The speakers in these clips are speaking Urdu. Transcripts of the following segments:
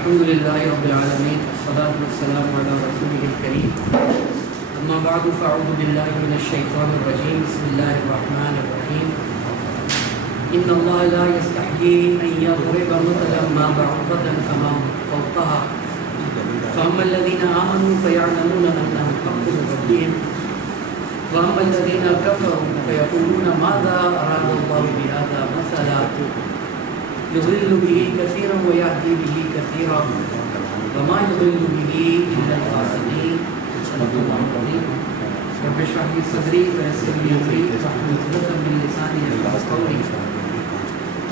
الحمد للہ رب العالمین والصلاة والسلام علی رسولہ الکریم اما بعد فاعوذ باللہ من الشیطان الرجیم بسم اللہ الرحمن الرحیم ان اللہ لا یستحیی ان یضرب مثلا ما بعوضة فما فوقها فاما الذین آمنوا فیعلمون انہ الحق من ربهم واما الذین کفروا فیقولون ماذا اراد اللہ بهذا مثلا يضل به كثيرا ويهدي به كثيرا وما يضل به إلا الفاسقين صدق الله العظيم رب اشرح لي صدري ويسر لي أمري واحلل عقدة من لساني يفقهوا قولي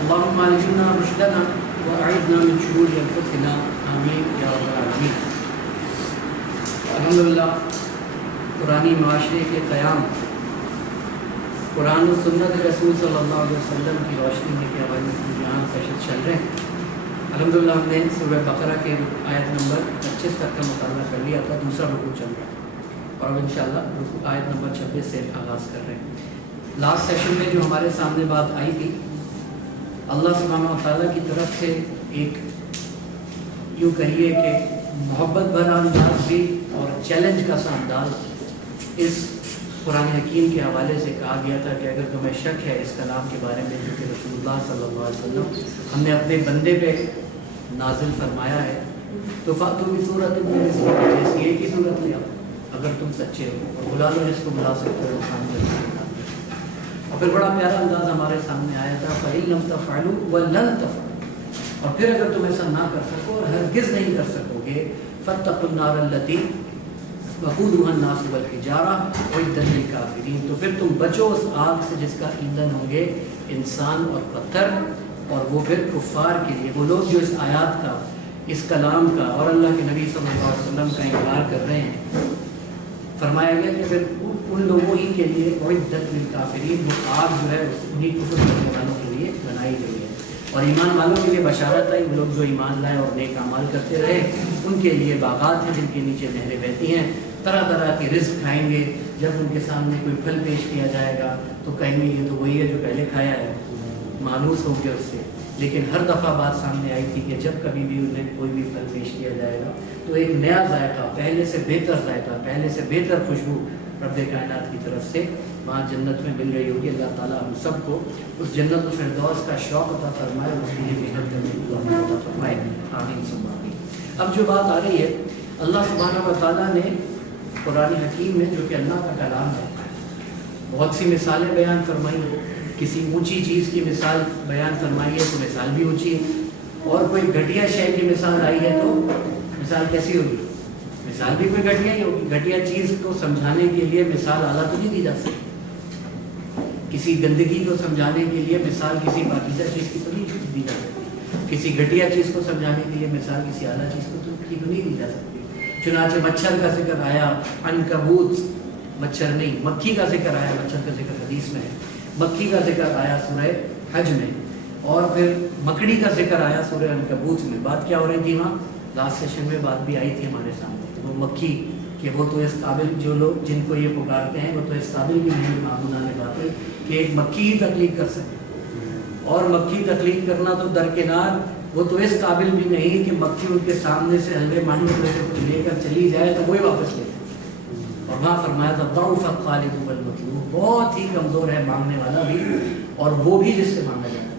اللهم ألهمنا رشدنا وأعذنا من شرور أنفسنا آمين يا رب العالمين. الحمدللہ قرآنی معاشرے کے قیام قرآن و سنت رسول صلی اللہ علیہ وسلم کی روشنی میں کے حوالے سے جہاں سیشن چل رہے ہیں. الحمدللہ ہم نے سورہ بقرہ کے آیت نمبر 25 تک کا مطالعہ کر لیا تھا. دوسرا رکوع چل رہا ہے اور اب انشاءاللہ آیت نمبر 26 سے آغاز کر رہے ہیں. لاسٹ سیشن میں جو ہمارے سامنے بات آئی تھی، اللہ سبحانہ و تعالیٰ کی طرف سے ایک یوں کہیے کہ محبت بھرا انداز بھی اور چیلنج کا سا انداز اس قرآن حکیم کے حوالے سے کہا گیا تھا کہ اگر تمہیں شک ہے اس کلام کے بارے میں جو کہ رسول اللہ صلی اللہ علیہ وسلم ہم نے اپنے بندے پہ نازل فرمایا ہے تو فاتو بھی صورت جیسی ایک ہی صورت لے آؤ اگر تم سچے ہو اور بلا لو جس کو بلا سکتے ہو سامنے. اور پھر بڑا پیارا انداز ہمارے سامنے آیا تھا فَإِن لَمْ تَفْعَلُوا وَلَن تَفْعَلُوا، اور پھر اگر تم ایسا نہ کر سکو اور ہرگز نہیں کر سکو گے فَاتَّقُوا النَّارَ الَّتِي وَقُودُهَا النَّاسُ وَالْحِجَارَةُ أُعِدَّتْ لِلْكَافِرِينَ. تو پھر تم بچو اس آگ سے جس کا ایندھن ہوں گے انسان اور پتھر، اور وہ پھر کفار کے لیے، وہ لوگ جو اس آیات کا، اس کلام کا اور اللہ کے نبی صلی اللہ علیہ وسلم کا انکار کر رہے ہیں. فرمایا گیا کہ پھر ان لوگوں ہی کے لیے اعدت للکافرین، وہ آگ جو ہے انہیں کفر کرنے والوں کے لیے بنائی گئی ہے. اور ایمان والوں کے لیے بشارت ہے، وہ لوگ جو ایمان لائے اور نیک اعمال کرتے رہے ان کے لیے باغات ہیں جن کے نیچے نہریں بہتی ہیں، طرح طرح کے رزق کھائیں گے. جب ان کے سامنے کوئی پھل پیش کیا جائے گا تو کہیں گے یہ تو وہی ہے جو پہلے کھایا ہے، مانوس ہوں گے اس سے. لیکن ہر دفعہ بات سامنے آئی تھی کہ جب کبھی بھی انہیں کوئی بھی پھل پیش کیا جائے گا تو ایک نیا ذائقہ، پہلے سے بہتر ذائقہ، پہلے سے بہتر خوشبو رب کائنات کی طرف سے وہاں جنت میں مل رہی ہوگی. اللہ تعالیٰ ہم سب کو اس جنت الفردوس کا شوق عطا فرمائے، اس کے لیے محنت کرنے کی توفیق عطا فرمائے. آمین ثم آمین. اب جو بات آ رہی ہے، اللہ سبحانہ و تعالیٰ نے قرآن حکیم میں جو کہ اللہ کا کلام ہے بہت سی مثالیں بیان فرمائی ہیں. کسی اونچی چیز کی مثال بیان فرمائی ہے تو مثال بھی اونچی ہے، اور کوئی گھٹیا شے کی مثال آئی ہے تو مثال کیسی ہوگی؟ مثال بھی کوئی گھٹیا ہی ہوگی. گھٹیا چیز کو سمجھانے کے لیے مثال اعلیٰ تو نہیں دی جا سکتی. کسی گندگی کو سمجھانے کے لیے مثال کسی پاکیزہ چیز کی تو نہیں دی جا سکتی. کسی گھٹیا چیز کو سمجھانے کے لیے مثال کسی اعلیٰ چیز کو تو نہیں دی جا سکتی. چنانچہ مچھر کا ذکر آیا، عنکبوت، مچھر نہیں مکھی کا ذکر آیا، مچھر کا ذکر حدیث میں ہے، مکھی کا ذکر آیا سورہ حج میں، اور پھر مکڑی کا ذکر آیا سورہ عنکبوت میں. بات کیا ہو رہی تھی وہاں؟ لاسٹ سیشن میں بات بھی آئی تھی ہمارے سامنے، وہ مکھی کہ وہ تو اس قابل، جو لوگ جن کو یہ پکارتے ہیں وہ تو اس قابل بھی نہیں معمولہ نے بات ہے کہ ایک مکھی ہی تخلیق کر سکے، اور مکھی تخلیق کرنا تو درکنار، وہ تو اس قابل بھی نہیں کہ مکھی ان کے سامنے سے حلوے مانگنے میں سے کچھ لے کر چلی جائے تو وہی واپس لے. اور وہاں فرمایا تھا ضعف الطالب والمطلوب، بہت ہی کمزور ہے مانگنے والا بھی اور وہ بھی جس سے مانگا جاتا ہے.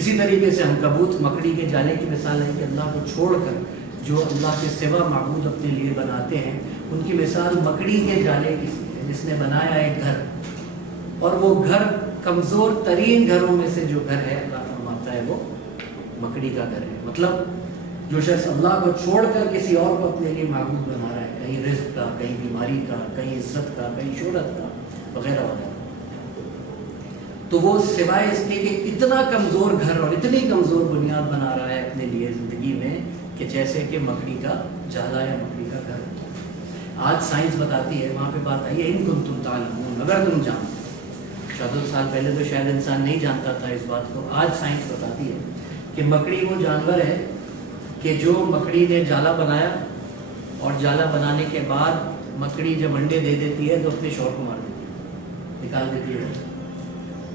اسی طریقے سے عنکبوت، مکڑی کے جالے کی مثال ہے کہ اللہ کو چھوڑ کر جو اللہ کے سوا معبود اپنے لیے بناتے ہیں ان کی مثال مکڑی کے جالے کی ہے جس نے بنایا ایک گھر، اور وہ گھر کمزور ترین گھروں میں سے جو گھر ہے اللہ فرماتا ہے وہ مکڑی کا گھر ہے. مطلب جو شخص اللہ کو چھوڑ کر کسی اور کو اپنے لیے معبود بنا رہا ہے، کہیں رزق کا، کہیں بیماری کا، کہیں عزت کا، کہیں شہرت کا وغیرہ وغیرہ، تو وہ سوائے اس کے کہ اتنا کمزور گھر اور اتنی کمزور بنیاد بنا رہا ہے اپنے لیے زندگی میں کہ جیسے کہ مکڑی کا جالا یا مکڑی کا گھر. آج سائنس بتاتی ہے، وہاں پہ بات آئی ہے ان کنتم تعلمون، اگر تم جانتے. 14 سال پہلے تو شاید انسان نہیں جانتا تھا اس بات کو. آج سائنس بتاتی ہے کہ مکڑی وہ جانور ہے کہ جو مکڑی نے جالا بنایا اور جالا بنانے کے بعد مکڑی جب انڈے دے دیتی ہے تو اپنے شوہر کو مار دیتی ہے، نکال دیتی ہے.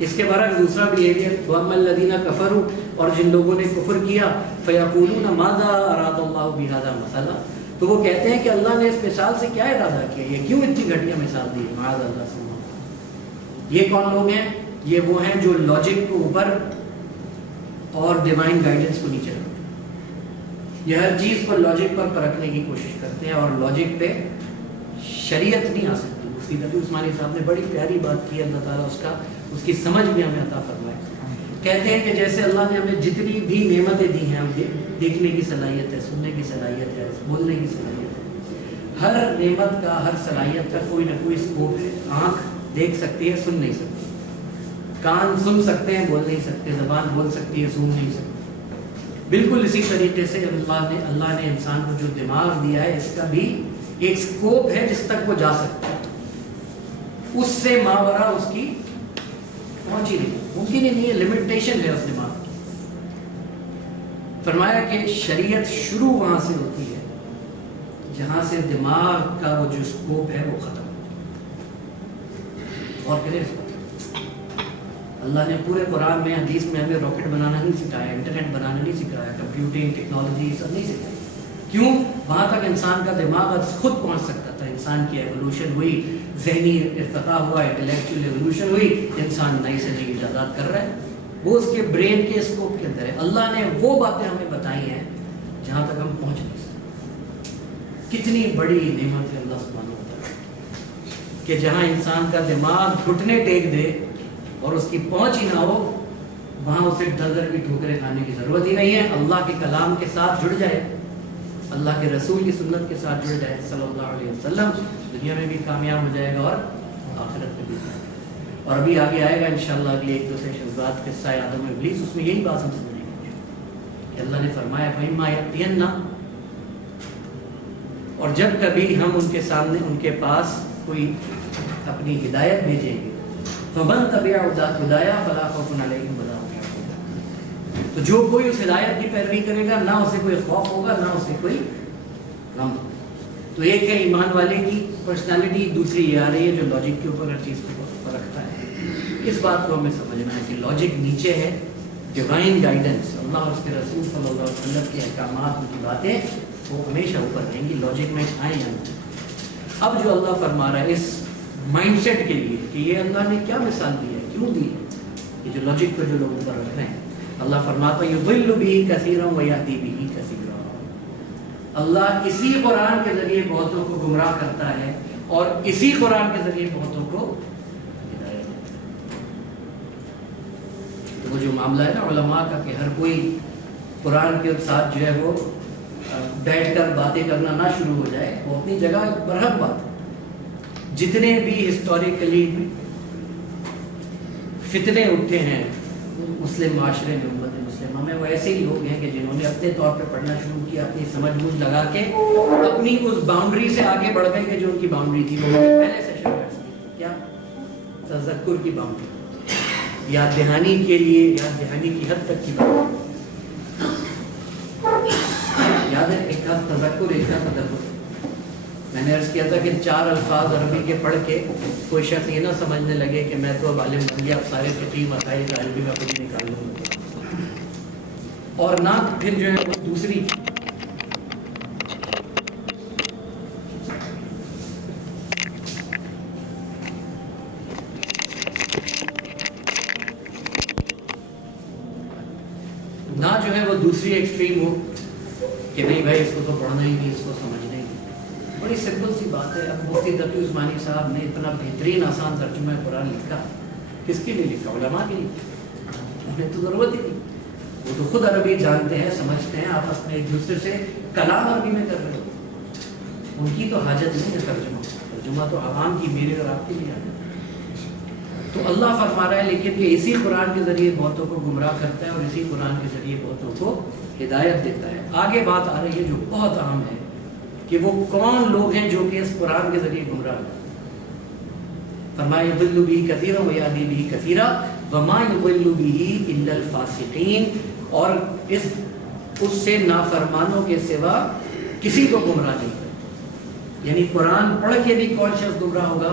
اس کے برعکس دوسرا بیہیویئر وَأَمَّا الَّذِينَ كَفَرُوا، اور جن لوگوں نے کفر کیا فَيَقُولُونَ مَاذَا أَرَادَ اللَّهُ بِهَذَا مَثَلًا، تو وہ کہتے ہیں کہ اللہ نے اس مثال سے کیا ارادہ کیا، یہ کیوں اتنی گھٹیا مثال دی، معاذ اللہ سبحانہ۔ یہ کون لوگ ہیں؟ یہ وہ ہیں جو لاجک کو اوپر اور ڈیوائن گائیڈنس کو نیچے رکھتے ہیں، یہ ہر چیز پر لاجک پر پرکھنے کی کوشش کرتے ہیں اور لاجک پہ شریعت نہیں آ سکتی۔ مفتی تقی عثمانی صاحب نے بڑی پیاری بات کی، اللہ تعالیٰ اس کی سمجھ بھی ہمیں عطا فرمائے۔ کہتے ہیں کہ جیسے اللہ نے ہمیں جتنی بھی نعمتیں دی ہیں، ہم دیکھنے کی صلاحیت ہے، سننے کی صلاحیت ہے، بولنے کی صلاحیت ہے، ہر نعمت کا، ہر صلاحیت کا کوئی نہ کوئی اسکوپ ہے۔ آنکھ دیکھ سکتی ہے، سن نہیں سکتی، کان سن سکتے ہیں، بول نہیں سکتے، زبان بول سکتی ہے، سن نہیں سکتی۔ بالکل اسی طریقے سے اللہ نے انسان کو جو دماغ دیا ہے، اس کا بھی ایک اسکوپ ہے جس تک وہ جا سکتا ہے، اس سے ماورا اس کی پہنچ ہی نہیں، ممکن ہی نہیں ہے، لمیٹیشن ہے اس دماغ کی۔ فرمایا کہ شریعت شروع وہاں سے ہوتی ہے جہاں سے دماغ کا وہ جو اسکوپ ہے وہ ختم ہو۔ اور کرے اللہ نے پورے قرآن میں، حدیث میں ہمیں راکٹ بنانا نہیں سکھایا، انٹرنیٹ بنانا نہیں سکھایا، کمپیوٹنگ ٹیکنالوجی سب نہیں سکھائی۔ کیوں؟ وہاں تک انسان کا دماغ خود پہنچ سکتا تھا، انسان کی ایوولوشن ہوئی، ذہنی ارتقاء ہوا، انٹلیکچوئل ایوولوشن ہوئی، انسان نئی سے نئی ایجادات کر رہا ہے، وہ اس کے برین کے اسکوپ کے اندر ہے۔ اللہ نے وہ باتیں ہمیں بتائی ہیں جہاں تک ہم پہنچ نہیں سکتے۔ کتنی بڑی نعمت ہے اللہ سبحانہ و تعالیٰ کہ جہاں انسان کا دماغ گھٹنے ٹیک دے اور اس کی پہنچ ہی نہ ہو، وہاں اسے ڈر کی ٹھوکریں کھانے کی ضرورت ہی نہیں ہے۔ اللہ کے کلام کے ساتھ جڑ جائے، اللہ کے رسول کی سنت کے ساتھ جڑ جائے صلی اللہ علیہ وسلم، دنیا میں بھی کامیاب ہو جائے گا اور آخرت میں بھی۔ اور ابھی آگے آئے گا انشاءاللہ اگلی ایک دو سیشنز بعد قصہ آدم و ابلیس، اس میں یہی بات ہم سمجھیں گے کہ اللہ نے فرمایا فَإِمَّا يَأْتِيَنَّ، اور جب کبھی ہم ان کے سامنے، ان کے پاس کوئی اپنی ہدایت بھیجیں گے، فَمَن تَبِعَ هُدَايَ فَلَا خَوْفٌ عَلَيْهِمْ وَلَا هُمْ يَحْزَنُونَ، تو جو کوئی اس ہدایت کی پیروی کرے گا، نہ اسے کوئی خوف ہوگا، نہ اسے کوئی غم۔ تو ایک ہے ایمان والے کی پرسنالٹی، دوسری یہ آ رہی ہے جو لاجک کے اوپر ہر چیز کو رکھتا ہے۔ اس بات کو ہمیں سمجھنا ہے کہ لاجک نیچے ہے، ڈیوائن گائیڈنس، اللہ اور اس کے رسول صلی اللہ علیہ وسلم کے احکامات، ان کی باتیں وہ ہمیشہ اوپر رہیں گی، لاجک میں آئیں یا نہیں۔ اب جو اللہ فرما رہا ہے اس مائنڈ سیٹ کے لیے کہ یہ اللہ نے کیا مثال دی ہے، کیوں دی ہے، یہ جو لاجک کو جو لوگ اوپر رکھ رہے ہیں، اللہ فرماتا ہے یضل بہ کثیرا ویہدی بہ کثیرا، اللہ اسی قرآن کے ذریعے بہتوں کو گمراہ کرتا ہے اور اسی قرآن کے ذریعے بہتوں کو ہدایت دیتا ہے۔ تو وہ جو معاملہ ہے نا علماء کا کہ ہر کوئی قرآن کے ساتھ جو ہے وہ بیٹھ کر باتیں کرنا نہ شروع ہو جائے، وہ اپنی جگہ برحق بات ہے۔ جتنے بھی ہسٹوریکلی فتنے اٹھے ہیں مسلم معاشرے میں، امت مسلمہ میں، وہ ایسے ہی لوگ ہیں کہ جنہوں نے اپنے طور پہ پڑھنا شروع کیا، اپنی سمجھ بوجھ لگا کے اپنی اس باؤنڈری سے آگے بڑھ گئے کہ جو ان کی باؤنڈری تھی، وہ پہلے سیشن میں کیا تذکر کی باؤنڈری، یاد دہانی کے لیے، یاد دہانی کی حد تک کی باؤنڈری، یاد ہے ایک تھا تذکر، ایک تھا تدبر۔ میں نے عرض کیا تھا کہ 4 الفاظ عربی کے پڑھ کے کوئی شخص یہ نہ سمجھنے لگے کہ میں تو اب عالم بن گیا، اب سارے فقہی مسائل کا علم بھی میں خود نکال لوں گا، اور نہ پھر جو ہے وہ دوسری نہ جو ہے وہ دوسری ایکسٹریم ہو کہ نہیں بھائی اس کو تو پڑھنا ہی نہیں، اس کو سمجھنا ہی نہیں۔ بڑی سمپل سی بات ہے۔ اب مفتی تقی عثمانی صاحب نے اتنا بہترین آسان ترجمہ قرآن لکھا، کس کے لیے لکھا؟ علماء کے لیے، انہیں تو ضرورت ہی نہیں، وہ تو خود عربی جانتے ہیں، سمجھتے ہیں، آپس میں ایک دوسرے سے کلام عربی میں کر رہے ہو، ان کی تو حاجت نہیں ہے ترجمہ تو عوام کی، میرے اور آپ کے لیے حاجت۔ تو اللہ فرما رہا ہے لیکن کہ اسی قرآن کے ذریعے بہتوں کو گمراہ کرتا ہے اور اسی قرآن کے ذریعے بہتوں کو ہدایت دیتا ہے۔ آگے بات آ رہی ہے جو بہت اہم ہے کہ وہ کون لوگ ہیں جو کہ اس قرآن کے ذریعے گمراہ ہیں۔ فرمایا یضل بہ کثیرا ویہدی بہ کثیرا وما یضل بہ الا الفاسقین، اور اس سے نافرمانوں کے سوا کسی کو گمراہ نہیں کرتا۔ یعنی قرآن پڑھ کے بھی کون شخص گمراہ ہوگا؟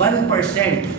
1%,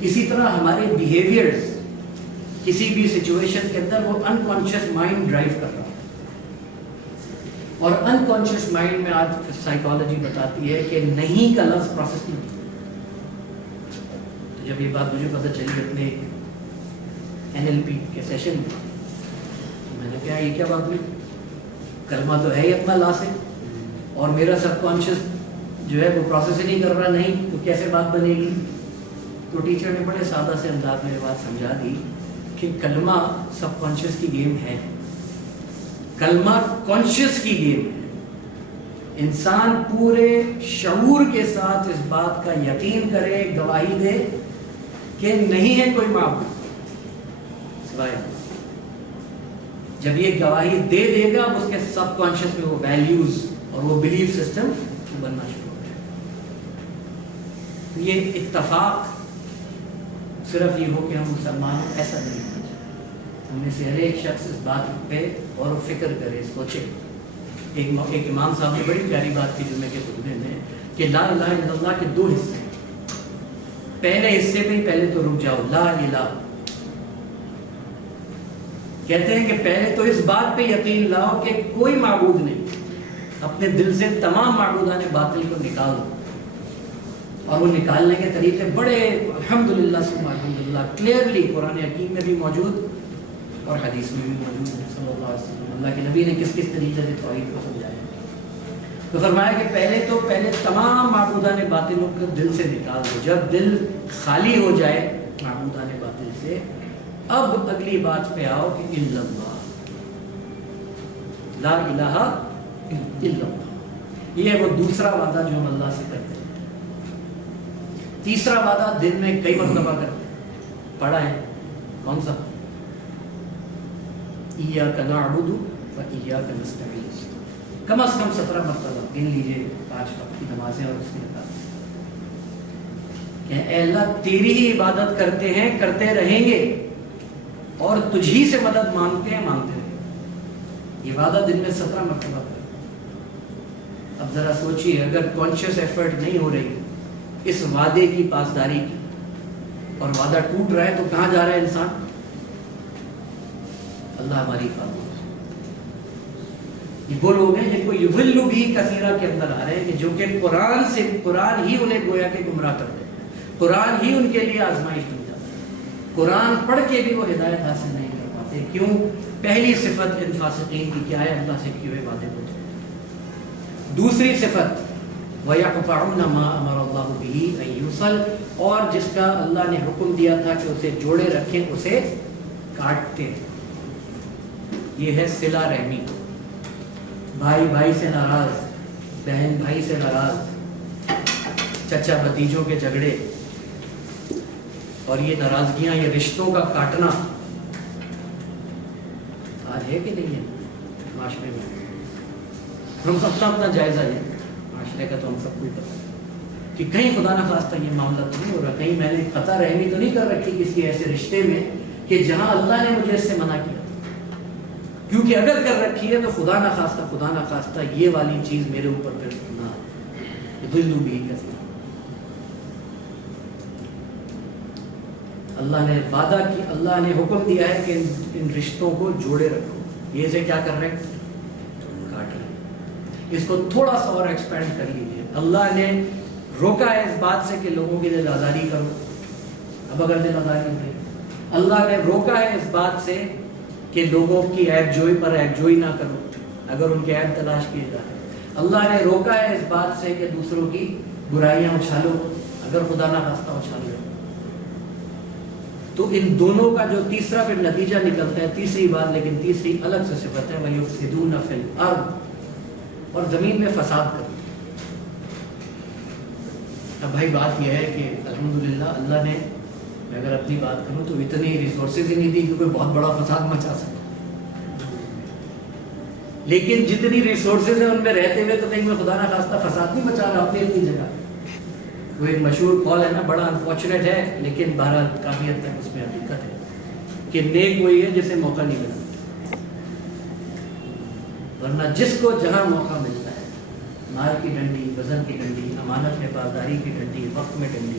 اسی طرح ہمارے بیہیویئرز کسی بھی سچویشن کے اندر وہ انکانشیس مائنڈ ڈرائیو کر رہا ہے، اور انکانشیس مائنڈ میں آج سائیکالوجی بتاتی ہے کہ نہیں کا لفظ پروسیس نہیں ہوتا۔ تو جب یہ بات مجھے پتہ چلی اپنے NLP کے سیشن میں نے کہا یہ کیا بات ہوئی، کلمہ تو ہے ہی اپنا لا سے، اور میرا سب کانشیس جو ہے وہ پروسیس ہی نہیں کر رہا، نہیں تو کیسے بات بنے گی؟ تو ٹیچر نے بڑے سادہ سے انداز میں بات سمجھا دی کہ کلمہ سب کانشیس کی گیم ہے، کلمہ کانشیس کی گیم ہے۔ انسان پورے شعور کے ساتھ اس بات کا یقین کرے، گواہی دے کہ نہیں ہے کوئی معبود سوائے اللہ۔ جب یہ گواہی دے دے گا اس کے سب کانشیس میں وہ ویلیوز اور وہ بلیف سسٹم بننا شروع ہو جائے۔ یہ اتفاق صرف یہ ہو کہ ہم مسلمان ہیں ایسا نہیں ہونا چاہیے، ہم میں سے ہر ایک شخص اس بات پہ غور و فکر کرے، سوچے۔ ایک امام صاحب نے بڑی پیاری بات کی جمعے کے خطبے میں کہ لا الہ الا اللہ کے دو حصے ہیں، پہلے حصے میں پہلے تو رک جاؤ، لا الہ کہتے ہیں کہ پہلے تو اس بات پہ یقین لاؤ کہ کوئی معبود نہیں، اپنے دل سے تمام معبودان باطل کو نکال دو، اور وہ نکالنے کے طریقے بڑے الحمدللہ ثم الحمدللہ کلیئرلی قرآن حکیم میں بھی موجود اور حدیث میں بھی موجود ہے۔ صلی اللہ علیہ وسلم اللہ کے نبی نے کس کس طریقے سے توحید کو سمجھایا، تو فرمایا کہ پہلے تمام معبودان باطلوں کو دل سے نکال دو، جب دل خالی ہو جائے معبودان باطل سے، اب اگلی بات پہ آؤ کہ الا اللہ، لا الہ الا اللہ۔ یہ ہے وہ دوسرا وعدہ جو ہم اللہ سے کرتے ہیں۔ تیسرا وعدہ دن میں کئی مرتبہ کرتے ہیں، پڑھا ہے کون سا؟ ایاک نعبد و ایاک نستعین، کم از کم 17 مرتبہ گن لیجیے 5 وقت کی نمازیں اور اس کے بعد کہ اے اللہ تیری ہی عبادت کرتے ہیں، کرتے رہیں گے، اور تجھی سے مدد مانگتے ہیں، مانگتے رہیں گے۔ یہ وعدہ دن میں 17 مرتبہ کریں۔ اب ذرا سوچیے اگر کانشیس ایفرٹ نہیں ہو رہی اس وعدے کی پاسداری کی، اور وعدہ ٹوٹ رہا ہے، تو کہاں جا رہا ہے انسان؟ اللہ ہماری حفاظت۔ یہ وہ لوگ ہیں جن کو یضل بھی کثیرہ کے اندر آ رہے ہیں کہ جو کہ قرآن ہی انہیں گویا کہ گمراہ کر دے، قرآن ہی ان کے لیے آزمائش بن جاتا ہے، قرآن پڑھ کے بھی وہ ہدایت حاصل نہیں کر پاتے۔ کیوں؟ پہلی صفت ان فاسقین کی کیا ہے؟ اللہ سے کیے ہوئے وعدے کو توڑ۔ دوسری صفت وَيَقْطَعُونَ مَا أَمَرَ اللَّهُ بِهِ أَن يُوصَلَ، اور جس کا اللہ نے حکم دیا تھا کہ اسے جوڑے رکھیں اسے کاٹتے ہیں۔ یہ ہے صلہ رحمی، بھائی بھائی سے ناراض، بہن بھائی سے ناراض، چچا بھتیجوں کے جھگڑے، اور یہ ناراضگیاں، یہ رشتوں کا کاٹنا آج ہے کہ نہیں ہے معاشرے میں؟ ہم سب کا اپنا جائزہ لیں، معاشرے کا تو ہم سب کو ہی پتہ ہے کہ کہیں خدا نخواستہ یہ معاملہ تو نہیں ہو رہا، کہیں میں نے قطع رحمی تو نہیں کر رکھی کسی ایسے رشتے میں کہ جہاں اللہ نے مجھے اس سے منع کیا، کیونکہ اگر کر رکھی ہے تو خدا نخواستہ یہ والی چیز میرے اوپر پھر نہ دل بھی کسی۔ اللہ نے وعدہ کی، اللہ نے حکم دیا ہے کہ ان رشتوں کو جوڑے رکھو، یہ سے کیا کر رہے ہیں؟ کاٹ رہے ہیں۔ اس کو تھوڑا سا اور ایکسپینڈ کر لیجیے۔ اللہ نے روکا ہے اس بات سے کہ لوگوں کی دل آزاری کرو، اب اگر دل آزاری ہو رہی، اللہ نے روکا ہے اس بات سے کہ لوگوں کی عیب جوئی پر عیب جوئی نہ کرو اگر ان کے عیب تلاش کیے جائے، اللہ نے روکا ہے اس بات سے کہ دوسروں کی برائیاں اچھالو اگر خدا نہ خواستہ اچھالو۔ تو ان دونوں کا جو تیسرا پھر نتیجہ نکلتا ہے، تیسری بات، لیکن تیسری الگ سے صفت ہے، وَيُفْسِدُونَ فِي الْأَرْضِ، اور زمین میں فساد کرتے۔ اب بھائی بات یہ ہے کہ الحمدللہ اللہ نے، میں اگر اپنی بات کروں تو اتنی ریسورسز ہی نہیں دی کہ کوئی بہت بڑا فساد مچا سکے، لیکن جتنی ریسورسز ہیں ان میں رہتے ہوئے تو کہیں میں خدا نہ خواستہ فساد نہیں مچا رہا اپنی جگہ۔ وہ ایک مشہور قول ہے نا، بڑا انفارچونیٹ ہے لیکن بہرحال کافی حد تک اس میں حقیقت ہے کہ نیک وہی ہے جسے موقع نہیں ملا، ورنہ جس کو جہاں موقع ملتا ہے، مال کی ڈنڈی، وزن کی ڈنڈی، امانت میں پاسداری کی ڈنڈی، وقت میں ڈنڈی،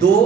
2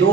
2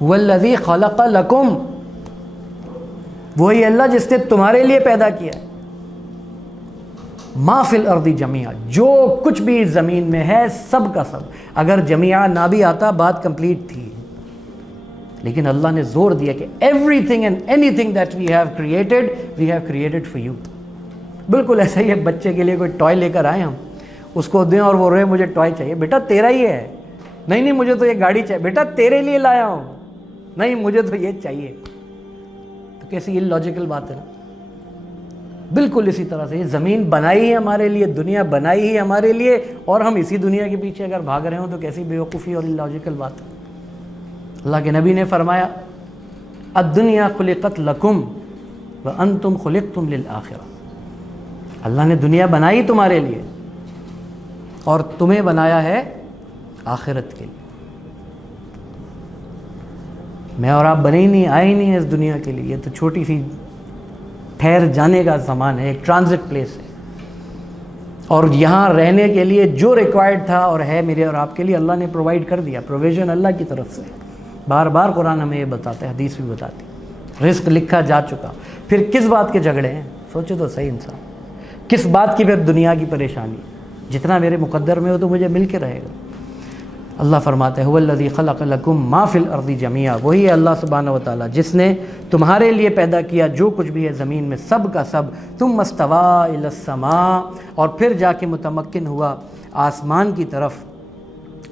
والذی خلق لکم، وہی اللہ جس نے تمہارے لیے پیدا کیا ہے، ما فی الارض جمیعا، جو کچھ بھی زمین میں ہے سب کا سب۔ اگر جمیعا نہ بھی آتا بات کمپلیٹ تھی، لیکن اللہ نے زور دیا کہ everything and anything that we have created for you. بالکل ایسا ہی ہے، بچے کے لیے کوئی ٹوائے لے کر آئے ہم، اس کو دیں اور وہ رہے مجھے ٹوائے چاہیے، بیٹا تیرا ہی ہے، نہیں مجھے تو یہ گاڑی چاہیے، بیٹا تیرے لیے لایا ہوں، نہیں مجھے تو یہ چاہیے۔ تو کیسی اللاجیکل بات ہے نا۔ بالکل اسی طرح سے یہ زمین بنائی ہے ہمارے لیے، دنیا بنائی ہے ہمارے لیے، اور ہم اسی دنیا کے پیچھے اگر بھاگ رہے ہوں تو کیسی بیوقوفی اور اللاجیکل بات ہے۔ اللہ کے نبی نے فرمایا الدنیا خلقت لکم وانتم خلقتم للآخرہ، اللہ نے دنیا بنائی تمہارے لیے اور تمہیں بنایا ہے آخرت کے لیے۔ میں اور آپ بنے ہی نہیں، آئے ہی نہیں ہیں اس دنیا کے لیے، یہ تو چھوٹی سی ٹھہر جانے کا زمان ہے، ایک ٹرانزٹ پلیس ہے، اور یہاں رہنے کے لیے جو ریکوائرڈ تھا اور ہے میرے اور آپ کے لیے اللہ نے پرووائڈ کر دیا، پروویژن اللہ کی طرف سے۔ بار بار قرآن ہمیں یہ بتاتا ہے، حدیث بھی بتاتی ہے، رزق لکھا جا چکا، پھر کس بات کے جھگڑے ہیں؟ سوچو تو صحیح انسان، کس بات کی پھر دنیا کی پریشانی؟ جتنا میرے مقدر میں ہو تو مجھے مل کے رہے گا۔ اللہ فرماتے ہیں هو الذی خلق لکم ما فی الارض جمیعا، وہی ہے اللہ سبحانہ و تعالیٰ جس نے تمہارے لیے پیدا کیا جو کچھ بھی ہے زمین میں سب کا سب، ثم استوی الی السماء، اور پھر جا کے متمکن ہوا آسمان کی طرف،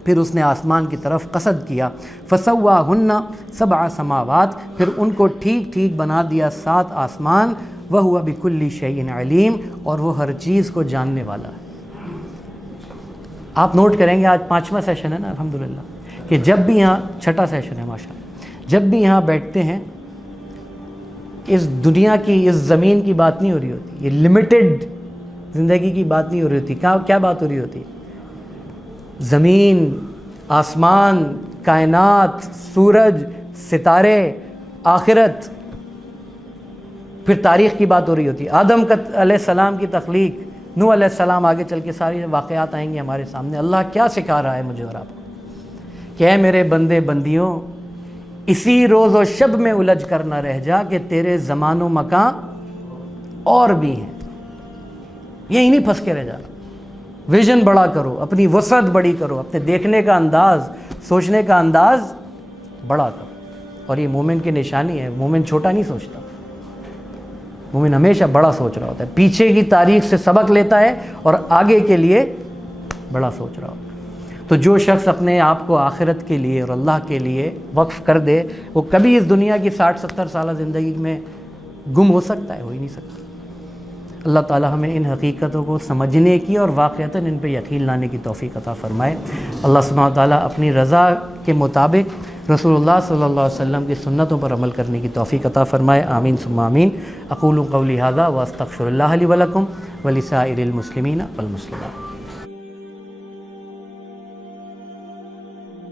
پھر اس نے آسمان کی طرف قصد کیا، فسواہن سبع سماوات، پھر ان کو ٹھیک ٹھیک بنا دیا 7 آسمان، وہو بکل شیء علیم، اور وہ ہر چیز کو جاننے والا ہے۔ آپ نوٹ کریں گے آج 5واں سیشن ہے نا الحمدللہ، کہ جب بھی یہاں 6ٹھا سیشن ہے ماشاءاللہ، جب بھی یہاں بیٹھتے ہیں اس دنیا کی، اس زمین کی بات نہیں ہو رہی ہوتی، یہ لمیٹڈ زندگی کی بات نہیں ہو رہی ہوتی، کیا بات ہو رہی ہوتی ہے؟ زمین، آسمان، کائنات، سورج، ستارے، آخرت، پھر تاریخ کی بات ہو رہی ہوتی ہے، آدم علیہ السلام کی تخلیق، نوح علیہ السلام، آگے چل کے ساری واقعات آئیں گے ہمارے سامنے۔ اللہ کیا سکھا رہا ہے مجھے اور آپ کو کہ اے میرے بندے بندیوں، اسی روز و شب میں الجھ کر نہ رہ جا کہ تیرے زمان و مکان اور بھی ہیں، یہی نہیں پھنس کے رہ جانا، ویژن بڑا کرو، اپنی وسعت بڑی کرو، اپنے دیکھنے کا انداز، سوچنے کا انداز بڑا کرو۔ اور یہ مومن کی نشانی ہے، مومن چھوٹا نہیں سوچتا، مومن ہمیشہ بڑا سوچ رہا ہوتا ہے، پیچھے کی تاریخ سے سبق لیتا ہے اور آگے کے لیے بڑا سوچ رہا ہوتا ہے۔ تو جو شخص اپنے آپ کو آخرت کے لیے اور اللہ کے لیے وقف کر دے، وہ کبھی اس دنیا کی 60-70 سالہ زندگی میں گم ہو سکتا ہے؟ ہو ہی نہیں سکتا۔ اللہ تعالی ہمیں ان حقیقتوں کو سمجھنے کی اور واقعتاً ان پہ یقین لانے کی توفیق عطا فرمائے۔ اللہ سبحانہ و تعالیٰ اپنی رضا کے مطابق رسول اللہ صلی اللہ علیہ وسلم کی سنتوں پر عمل کرنے کی توفیق عطا فرمائے، آمین ثم آمین۔ اقول قولی ھذا واستغفر اللہ لی ولکم ولسائر المسلمین والمسلمات۔